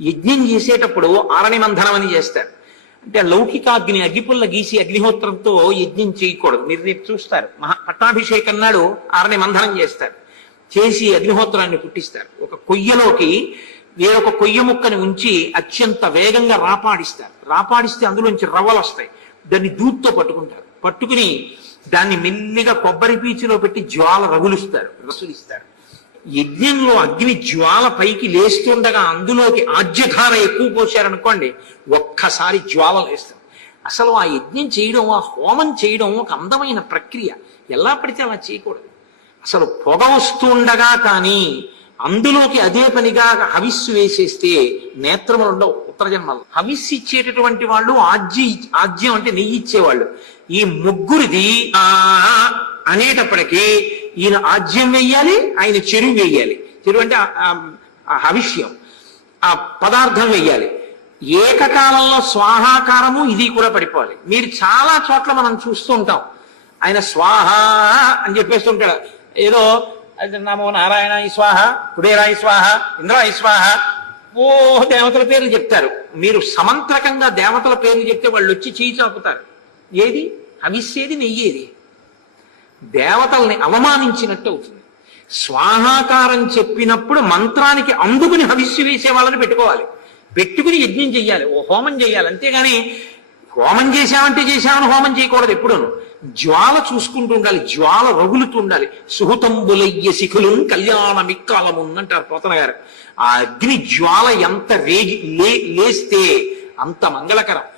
యజ్ఞం చేసేటప్పుడు ఆరణి మంథనం అని చేస్తారు. అంటే లౌకికాగ్ని అగ్గిపుల్ల గీసి అగ్నిహోత్రంతో యజ్ఞం చేయకూడదు. మీరు రేపు చూస్తారు. మహా పట్టాభిషేకం నాడు ఆరణి మంధనం చేస్తారు. చేసి అగ్నిహోత్రాన్ని పుట్టిస్తారు. ఒక కొయ్యలోకి వేరొక కొయ్య ముక్కని ఉంచి అత్యంత వేగంగా రాపాడిస్తారు. రాపాడిస్తే అందులోంచి రవ్వలు వస్తాయి. దాన్ని దూత్తో పట్టుకుంటారు. పట్టుకుని దాన్ని మెల్లిగా కొబ్బరి పీచులో పెట్టి జ్వాల రగులుస్తారు రసులిస్తారు. యజ్ఞంలో అగ్ని జ్వాల పైకి లేస్తుండగా అందులోకి ఆజ్యధార ఎక్కువ పోశారనుకోండి ఒక్కసారి జ్వాల లేస్తుంది. అసలు ఆ యజ్ఞం చేయడం ఆ హోమం చేయడం ఒక అందమైన ప్రక్రియ. ఎలా పడితే అలా చేయకూడదు. అసలు పొగ వస్తుండగా కానీ అందులోకి అదే పనిగా హవిస్సు వేసేస్తే నేత్రములు ఉండవు ఉత్తర జన్మలు హవిస్సు ఇచ్చేటటువంటి వాళ్ళు ఆజ్య ఆజ్యం అంటే నెయ్యి ఇచ్చేవాళ్ళు. ఈ ముగ్గురిది అనేటప్పటికీ ఈయన ఆజ్యం వెయ్యాలి ఆయన చెరువు వెయ్యాలి. చెరువు అంటే ఆ- హవిష్యం ఆ పదార్థం వెయ్యాలి. ఏకకాలంలో స్వాహాకారము ఇది కూడా పడిపోవాలి. మీరు చాలా చోట్ల మనం చూస్తూ ఉంటాం. ఆయన స్వాహ అని చెప్పేస్తుంటాడు ఏదో నమో నారాయణ స్వాహ కుబేరాయ స్వాహ ఇంద్రాయి స్వాహ ఓ దేవతల పేర్లు చెప్తారు. మీరు సమంత్రకంగా దేవతల పేర్లు చెప్తే వాళ్ళు వచ్చి చేయి చాపుతారు. ఏది? హవిస్సేది నెయ్యేది. దేవతల్ని అవమానించినట్టు అవుతుంది. స్వాహాకారం చెప్పినప్పుడు మంత్రానికి అందుకుని హవిస్సు వేసే వాళ్ళని పెట్టుకోవాలి. పెట్టుకుని యజ్ఞం చెయ్యాలి. ఓ హోమం చెయ్యాలి. అంతేగాని హోమం చేశామంటే చేశామని హోమం చేయకూడదు ఎప్పుడూను. జ్వాల చూసుకుంటూ ఉండాలి. జ్వాల రగులుతూ ఉండాలి. సుహుతంబులయ్య శిఖులు కళ్యాణ మిక్కాలము అంటారు పోతన గారు ఆ అగ్ని జ్వాల ఎంత రేగి లే లేస్తే అంత మంగళకరం.